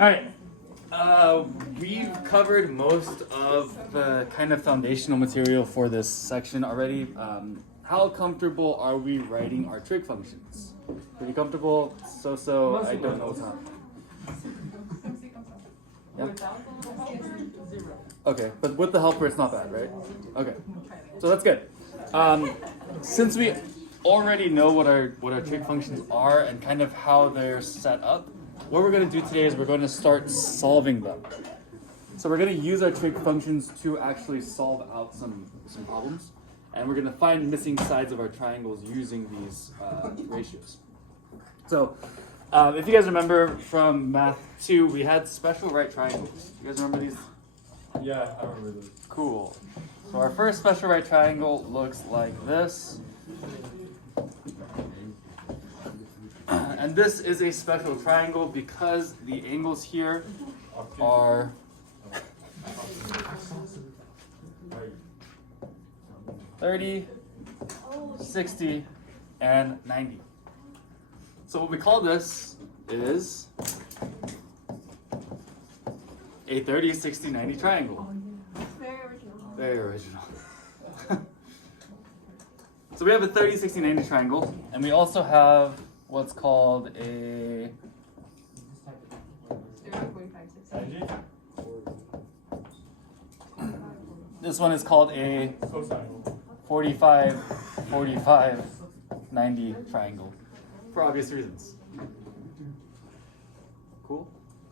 All right. We've covered most of the kind of foundational material for this section already. How comfortable are we writing our trig functions? Pretty comfortable? So, I don't know what's happening. Yeah? Okay, but with the helper, it's not bad, right? Okay, so that's good. Since we already know what our trig functions are and kind of how they're set up, what we're going to do today is we're going to start solving them. So we're going to use our trig functions to actually solve out some problems, and we're going to find missing sides of our triangles using these ratios. So if you guys remember from Math 2, we had special right triangles. You guys remember these? Yeah, I remember this. Cool. So our first special right triangle looks like this. And this is a special triangle because the angles here are 30, 60, and 90. So what we call this is a 30, 60, 90 triangle. Very original. Very original. So we have a 30, 60, 90 triangle, and we also have what's called a 0.56. this one is called a 45, 45, 90 triangle for obvious reasons. Cool?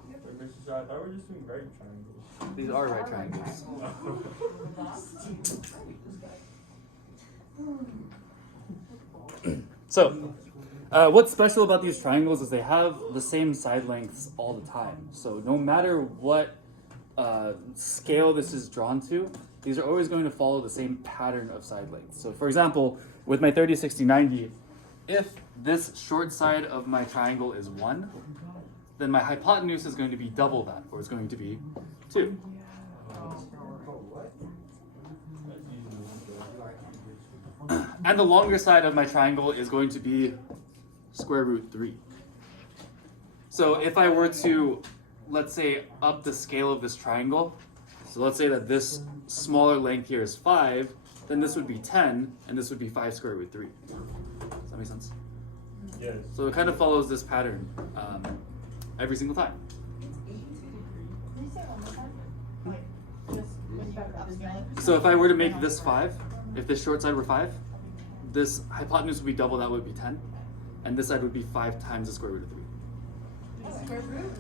Wait, Mr. Shaw, I thought we were just doing right triangles. These are right triangles. So, what's special about these triangles is they have the same side lengths all the time. So no matter what scale this is drawn to, these are always going to follow the same pattern of side lengths. So for example, with my 30, 60, 90, if this short side of my triangle is 1, then my hypotenuse is going to be double that, or it's going to be 2. And the longer side of my triangle is going to be square root 3. So if I were to, let's say, up the scale of this triangle, so let's say that this smaller length here is 5, then this would be 10, and this would be 5 square root 3. Does that make sense? Yes. So it kind of follows this pattern every single time. So if I were to make this 5, if this short side were 5, this hypotenuse would be double, that would be 10. And this side would be 5 times the square root of 3. Square root?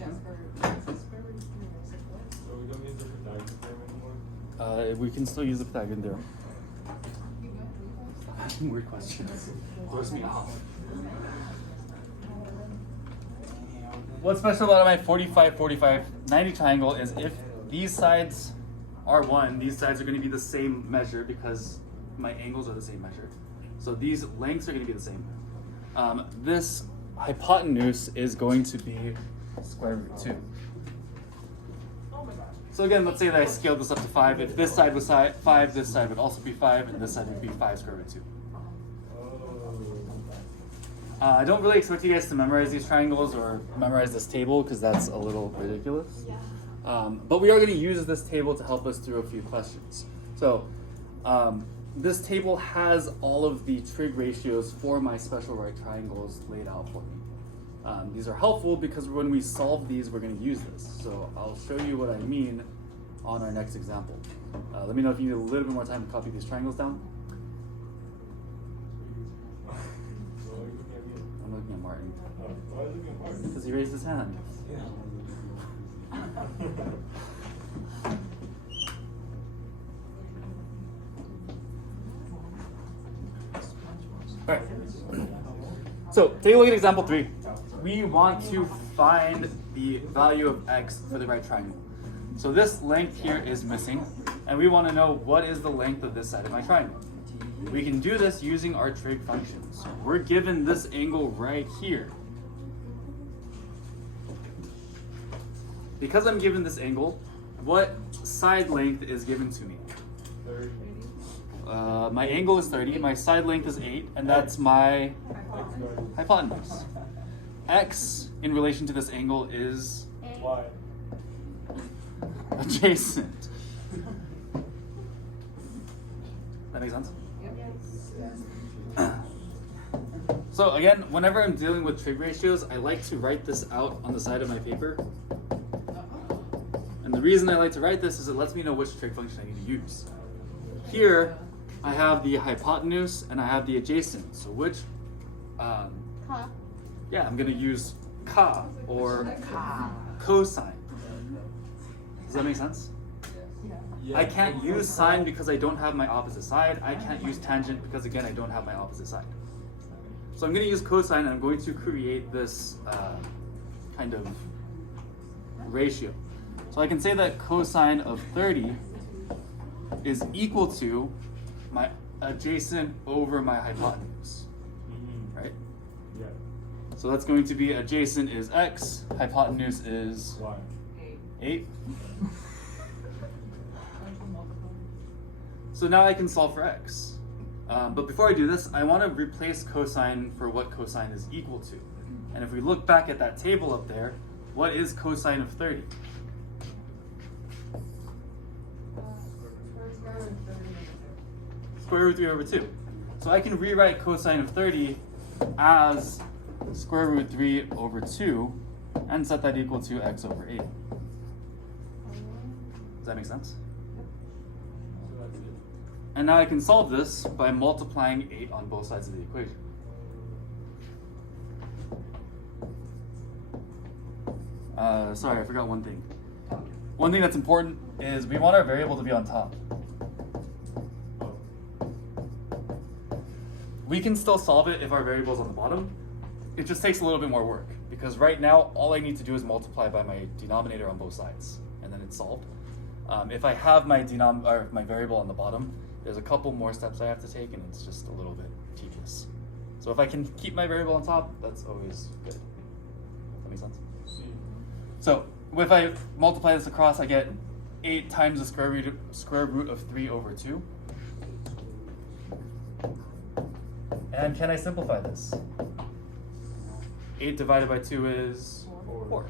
Yeah, square root. Square root is 3. So we don't use the Pythagorean theorem anymore? We can still use the Pythagorean theorem. Weird questions. Throws me off. What's special about my 45, 45, 90 triangle is if these sides are 1, these sides are going to be the same measure because my angles are the same measure. So these lengths are going to be the same. This hypotenuse is going to be square root 2. So again, let's say that I scaled this up to 5. If this side was 5, this side would also be 5, and this side would be 5 square root 2. I don't really expect you guys to memorize these triangles or memorize this table because that's a little ridiculous. But we are going to use this table to help us through a few questions. So this table has all of the trig ratios for my special right triangles laid out for me. These are helpful because when we solve these, we're going to use this. So I'll show you what I mean on our next example. Let me know if you need a little bit more time to copy these triangles down. I'm looking at Martin. Why are you looking at Martin? Because he raised his hand. All right. So take a look at example 3. We want to find the value of x for the right triangle. So this length here is missing, and we want to know what is the length of this side of my triangle. We can do this using our trig functions. We're given this angle right here. Because I'm given this angle, what side length is given to me? 30. My angle is 30, my side length is 8, and that's my hypotenuse. x in relation to this angle is Why? adjacent. That makes sense? So again, whenever I'm dealing with trig ratios, I like to write this out on the side of my paper. And the reason I like to write this is it lets me know which trig function I need to use. Here, I have the hypotenuse and I have the adjacent. So which, yeah, I'm gonna use ka or cosine. Does that make sense? Yeah. I can't use sine because I don't have my opposite side. I can't use tangent because again, I don't have my opposite side. So I'm going to use cosine and I'm going to create this kind of ratio. So I can say that cosine of 30 is equal to my adjacent over my hypotenuse, right? Yeah. So that's going to be adjacent is x, hypotenuse is Why? 8. So now I can solve for x. But before I do this, I want to replace cosine for what cosine is equal to. And if we look back at that table up there, what is cosine of 30? Square root 3 over 2. So I can rewrite cosine of 30 as square root 3 over 2 and set that equal to x over 8. Does that make sense? So that's it. And now I can solve this by multiplying 8 on both sides of the equation. Sorry, I forgot one thing. One thing that's important is we want our variable to be on top. Oh. We can still solve it if our variable is on the bottom. It just takes a little bit more work because right now all I need to do is multiply by my denominator on both sides and then it's solved. If I have my my variable on the bottom, there's a couple more steps I have to take and it's just a little bit tedious. So if I can keep my variable on top, that's always good. That makes sense? See. So if I multiply this across, I get 8 times the square root of 3 over 2. And can I simplify this? 8 divided by 2 is 4.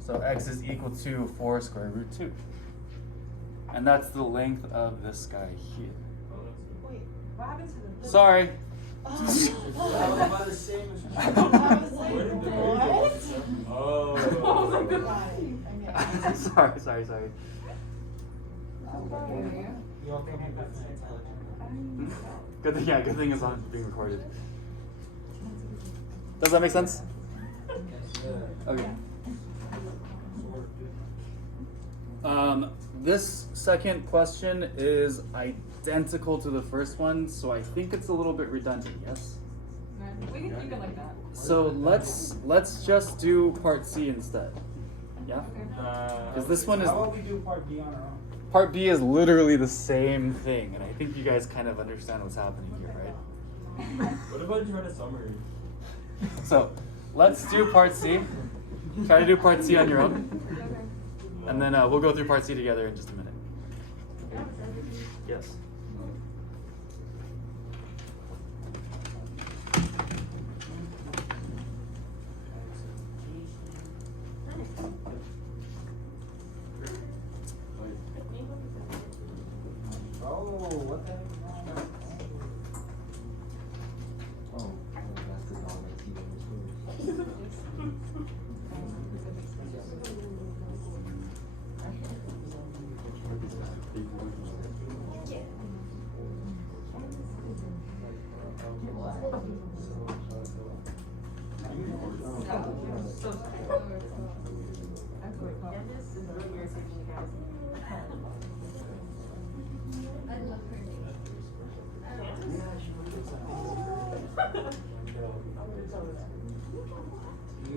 So x is equal to 4 square root 2. And that's the length of this guy here. Oh, that's good. Wait, what happened to the? Sorry. Where did the baby go? Oh. Sorry. Good thing it's not being recorded. Does that make sense? Okay. This second question is identical to the first one, so I think it's a little bit redundant, yes? We can keep it like that. So let's just do part C instead. Yeah? Because this one is How about we do part B on our own? part B is literally the same thing, and I think you guys kind of understand what's happening here, right? What about you write a summary? So let's do part C. Try to do part C on your own. And then we'll go through part C together in just a minute. Yes. Oh, what the heck? Oh, that's the dog that's eating his food.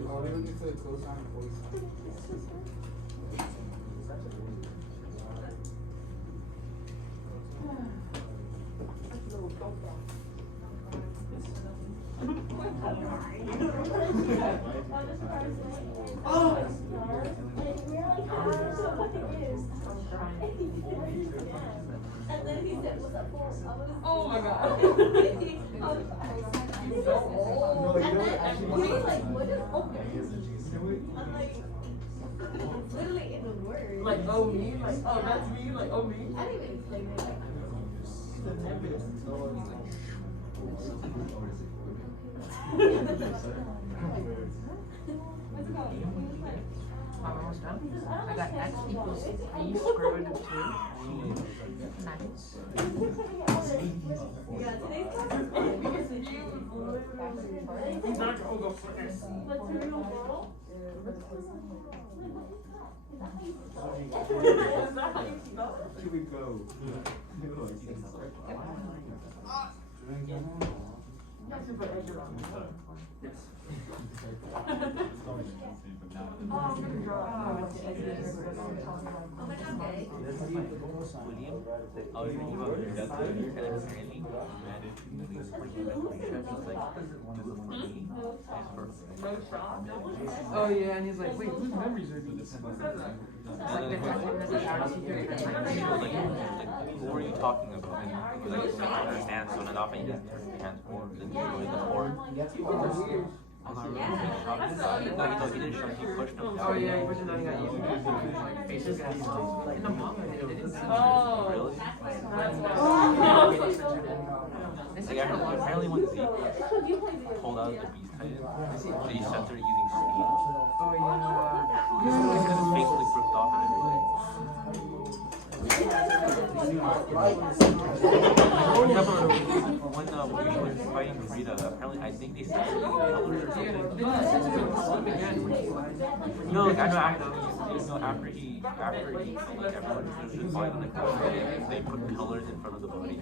Are we looking for the cosine or cosine? Oh my god. No, you know what? Actually, He's like, what is open? Can we? I'm like, it's literally in the word. Like, oh me? Like, oh that's me? Like, oh me? I didn't even explain it. I'm almost done. I got x equals 3 square root of 2. Nice. Yeah, today's class is fun because you He's not gonna go first. Let's do real world. Is that how you spell it? Here we go. I should put extra on this. Yes. Oh, I'm gonna draw. Oh yeah, and he's like, wait, whose memories are these? Who said that? Who are you talking about? Like, I understand, so not often you just transform and join the board. I'm not really shocked. No, he didn't show, he pushed him. Oh yeah, he pushed him down, he got used to it. Like, faces got used to it. In the manga, it didn't see Oh. Really? That's Like, apparently when Zeke pulled out the Beast Titan, they sent her using steam. Oh yeah. Because his face like ripped off and everything. When we were fighting Rita, apparently I think they sent her colors or something. No, like, I know after he like everyone was just fighting on the ground, they put colors in front of the body.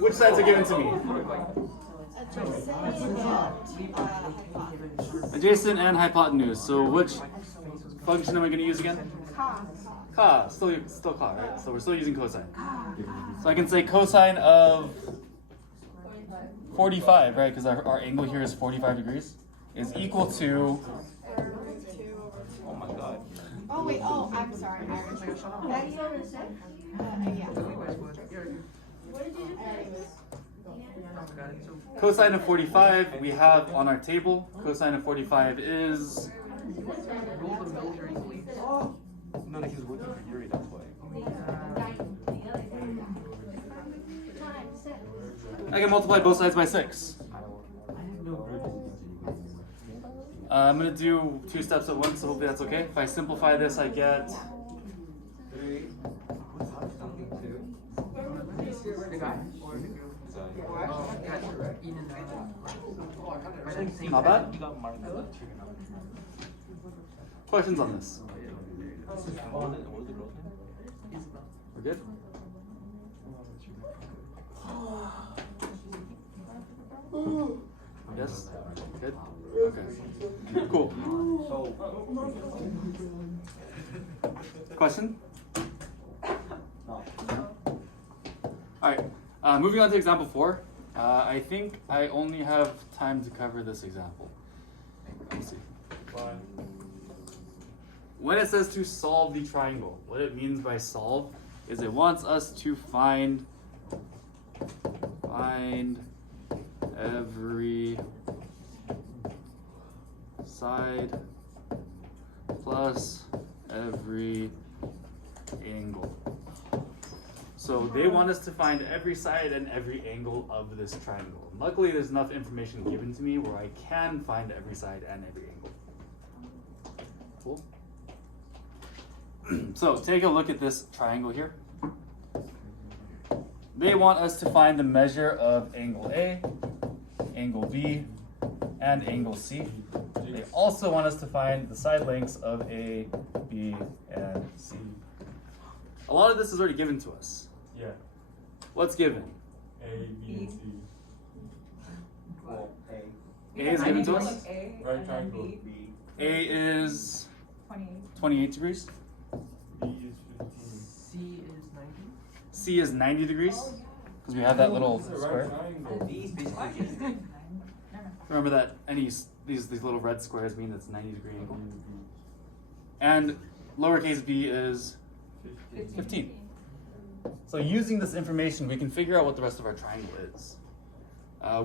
Which sides are given to me? Adjacent and hypotenuse. So which function am I going to use again? Ka. Still ka, right? So we're still using cosine. So I can say cosine of 45, right? Because our angle here is 45 degrees. Is equal to. Oh my god. Oh wait, oh, I'm sorry. Yeah. What did you just Cosine of 45 we have on our table. Cosine of 45 is. No, like, he was working for Yuri, that's why. I can multiply both sides by 6. I'm going to do 2 steps at once, so hopefully that's okay. If I simplify this, I get. The guy? Or the girl? Oh, gotcha. Ian and Not bad. He got marked. Questions on this? What was the girl's name? We're good? Yes? Good? Okay. Cool. Question? Alright, moving on to example 4. I think I only have time to cover this example. Let's see. When it says to solve the triangle, what it means by solve is it wants us to find every side plus every angle. So they want us to find every side and every angle of this triangle. Luckily, there's enough information given to me where I can find every side and every angle. Cool. So take a look at this triangle here. They want us to find the measure of angle A, angle B, and angle C. They also want us to find the side lengths of A, B, and C. A lot of this is already given to us. Yeah. What's given? A, B, and C. Well, A. A is given to us. Right triangle. B. A is 28 degrees. B is 15. C is 90. C is 90 degrees. Because we have that little It's a square. right triangle. Remember that these little red squares mean it's 90-degree angle. and lowercase b is 15. So using this information, we can figure out what the rest of our triangle is.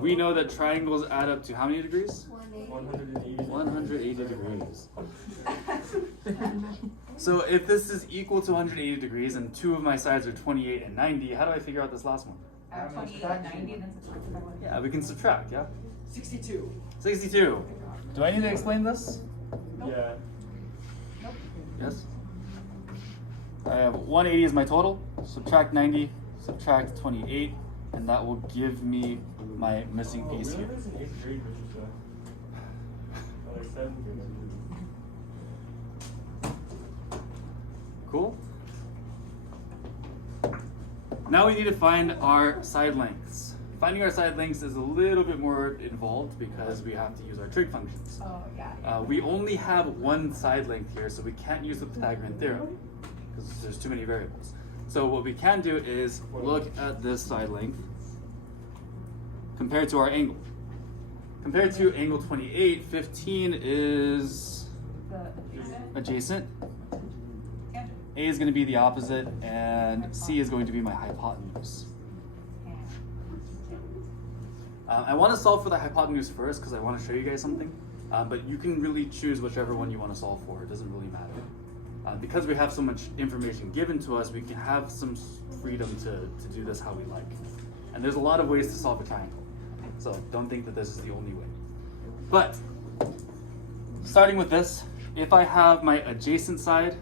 We know that triangles add up to how many degrees? 180. 180 degrees. So if this is equal to 180 degrees and two of my sides are 28 and 90, how do I figure out this last one? 28 and 90 and then subtract by 1. Yeah, we can subtract, yeah? 62. 62. Do I need to explain this? Yeah. Yes? I have 180 is my total, subtract 90, subtract 28, and that will give me my missing piece here. There's an 8th grade, Patricia. Like 7th grade. Cool? Now we need to find our side lengths. Finding our side lengths is a little bit more involved because we have to use our trig functions. Oh, yeah. We only have one side length here, so we can't use the Pythagorean theorem because there's too many variables. So what we can do is look at this side length compared to our angle. Compared to angle 28, 15 is The adjacent. A is going to be the opposite, and C is going to be my hypotenuse. I want to solve for the hypotenuse first because I want to show you guys something, but you can really choose whichever one you want to solve for. It doesn't really matter. Because we have so much information given to us, we can have some freedom to do this how we like. And there's a lot of ways to solve a triangle, so don't think that this is the only way. But starting with this, if I have my adjacent side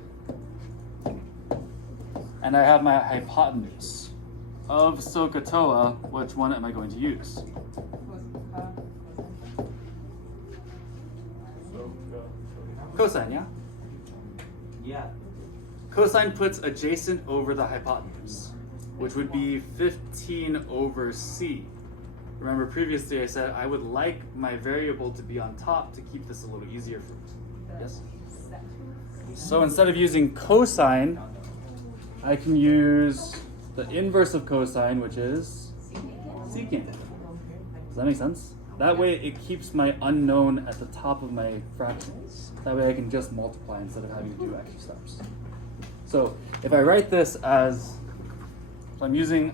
and I have my hypotenuse of SOHCAHTOA, which one am I going to use? Cosine, yeah? Yeah. Cosine puts adjacent over the hypotenuse, which would be 15 over c. Remember previously I said I would like my variable to be on top to keep this a little easier for me. Yes? So instead of using cosine, I can use the inverse of cosine, which is secant. Does that make sense? That way it keeps my unknown at the top of my fractions. That way I can just multiply instead of having to do extra steps. So if I write this as, so I'm using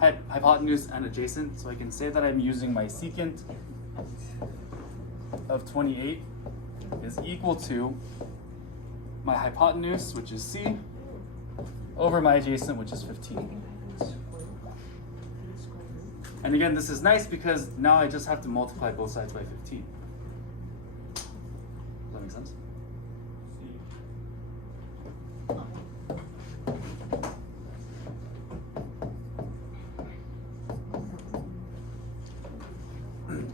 hypotenuse and adjacent, so I can say that I'm using my secant of 28 is equal to my hypotenuse, which is c, over my adjacent, which is 15. And again, this is nice because now I just have to multiply both sides by 15. Does that make sense?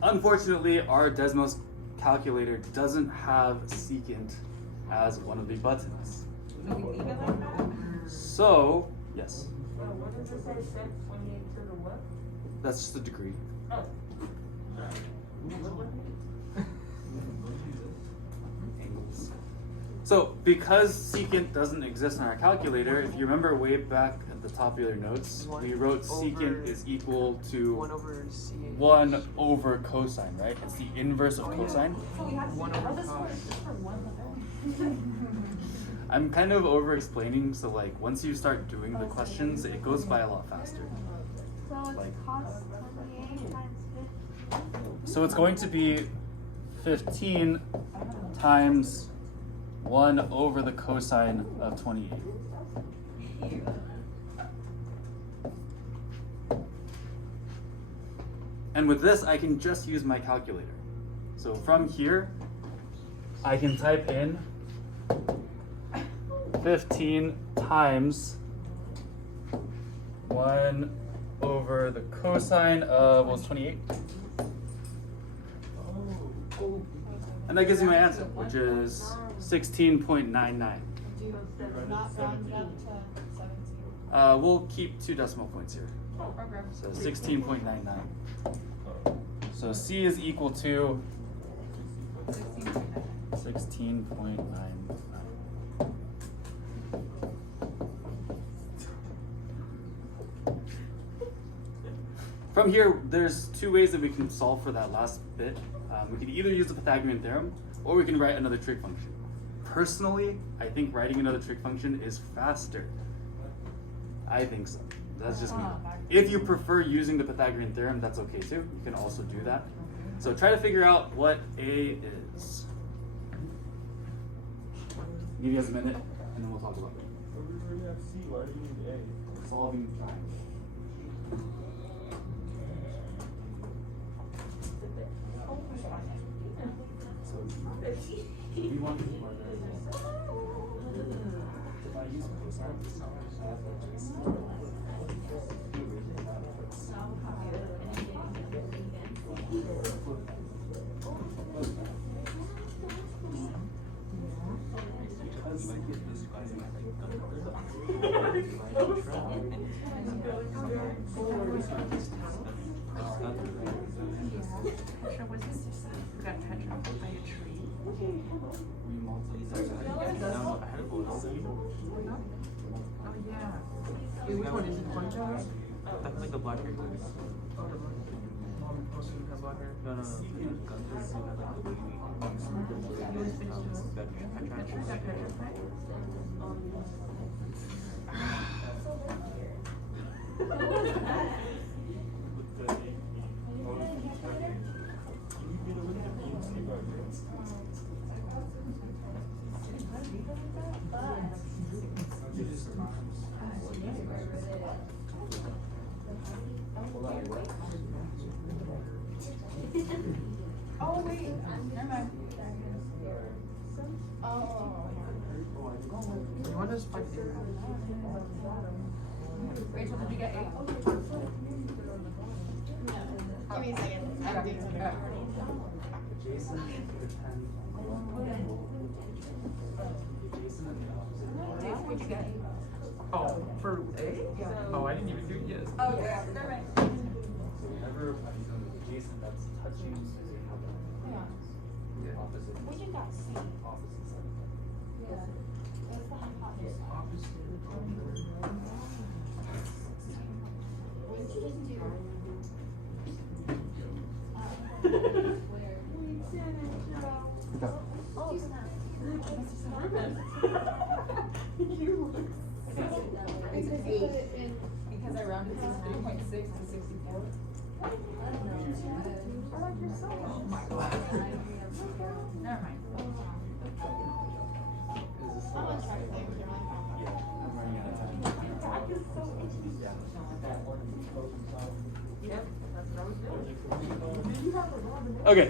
Unfortunately, our Desmos calculator doesn't have secant as one of the buttons. So, yes. What does it say? Set 28 to the what? That's just a degree. Oh. Angles. So, because secant doesn't exist in our calculator, if you remember way back at the top of your notes, we wrote secant is equal to 1 over c. 1 over cosine, right? It's the inverse of cosine. So we have to 1 do over all this cos. work just for one letter. I'm kind of over explaining, so like once you start doing the questions, it goes by a lot faster. So it's Like- cos 28 times 50. So it's going to be 15 times 1 over the cosine of 28. And with this, I can just use my calculator. So from here, I can type in 15 times 1 over the cosine of, what was 28? And that gives me my answer, which is 16.99. Do you not round it up to 17? We'll keep 2 decimal points here. So 16.99. So C is equal to 16.99. From here, there's 2 ways that we can solve for that last bit. We can either use the Pythagorean theorem, or we can write another trig function. personally, I think writing another trig function is faster. I think so. That's just me. If you prefer using the Pythagorean theorem, that's okay too. You can also do that. So try to figure out what A is. Give you guys a minute, and then we'll talk about it. But we already have C. Why do you need A? Solving triangle. So we want to do if I use cosine, I have adjacent. Sure, was this got touched up by a tree? We multiply. Oh yeah. Wait, which one is it? Concha? That's like the black hair. Oh, the one. Also, you have black hair. No. Gunther's who had like the wavy. He was fixed too. Petra. Is that petrified? With the A, B. Oh, can you get it with the B and C by chance? Oh, wait, never mind. Oh. You want to spike it? Rachel, did you get 8? Give me a second. I'm doing something. Adjacent to 10. Adjacent and the opposite. What'd you get? Oh, for A? Yeah. Oh, I didn't even do it yet. Oh, yeah, never mind. So whenever adjacent, that's touching, so you have the opposite. What you got? C? Opposite side. Yeah. What's the hypotenuse? What did you just do? Oh, snap. You look Because I rounded to 3.6 to 64. I like your soul. Oh my god. Never mind. Is this I'm on track to with your mind. Yeah, I'm running out of time. Track is so itchy. Yeah. Yep, that's what I was doing. Okay.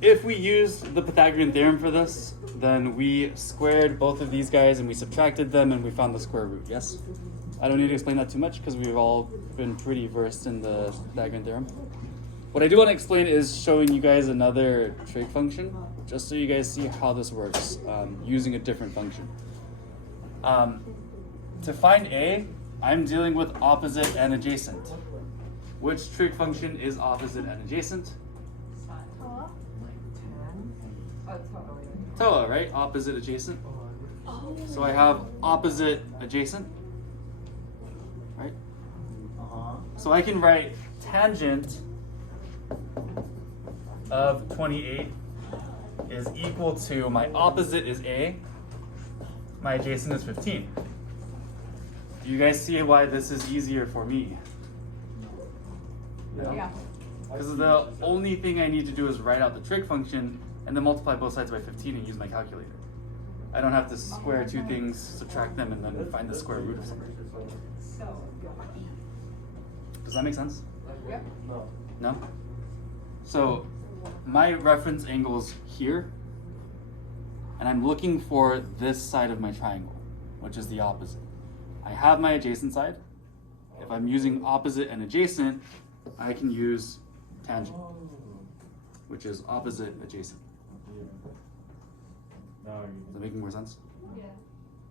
If we use the Pythagorean theorem for this, then we squared both of these guys and we subtracted them and we found the square root, yes? I don't need to explain that too much because we've all been pretty versed in the Pythagorean theorem. What I do want to explain is showing you guys another trig function, just so you guys see how this works using a different function. To find A, I'm dealing with opposite and adjacent. Which trig function is opposite and adjacent? Hello? Oh, totally. TOA, right? Opposite, adjacent. So I have opposite, adjacent, right? So I can write tangent of 28 is equal to, my opposite is A, my adjacent is 15. Do you guys see why this is easier for me? Yeah. Because the only thing I need to do is write out the trig function and then multiply both sides by 15 and use my calculator. I don't have to square two things, subtract them, and then find the square root of something. Does that make sense? Yep. No? So my reference angle's here, and I'm looking for this side of my triangle, which is the opposite. I have my adjacent side. If I'm using opposite and adjacent, I can use tangent, which is opposite adjacent. Is that making more sense? Yeah.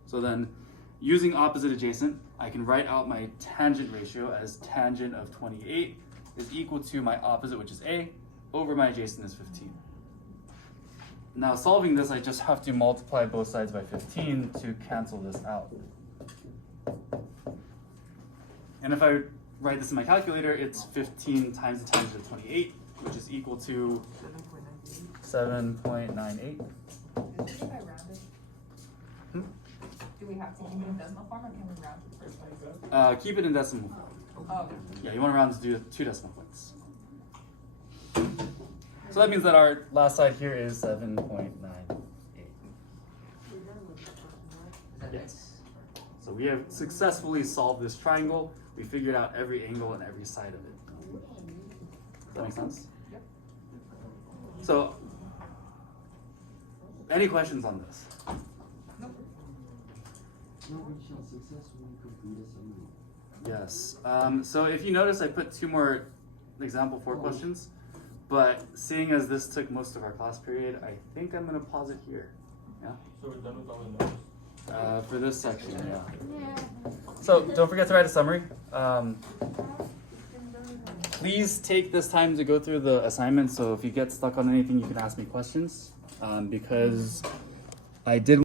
So then, using opposite adjacent, I can write out my tangent ratio as tangent of 28 is equal to my opposite, which is A, over my adjacent is 15. Now solving this, I just have to multiply both sides by 15 to cancel this out. And if I write this in my calculator, it's 15 times the tangent of 28, which is equal to 7.98. Is this if I round it? Hmm? Do we have to keep it in decimal form or can we round to the first place? Keep it in decimal. Oh, Yeah, you want to round to do 2 decimal points. So that means that our last side here is 7.98. Yes. So we have successfully solved this triangle. We figured out every angle and every side of it. Does that make sense? Yep. So, any questions on this? nope. No, we shall successfully complete a summary. Yes. So if you notice, I put 2 more example 4 questions, but seeing as this took most of our class period, I think I'm gonna pause it here. Yeah. So we're done with all the notes. For this section, yeah. So don't forget to write a summary. Please take this time to go through the assignment. So if you get stuck on anything, you can ask me questions because I did.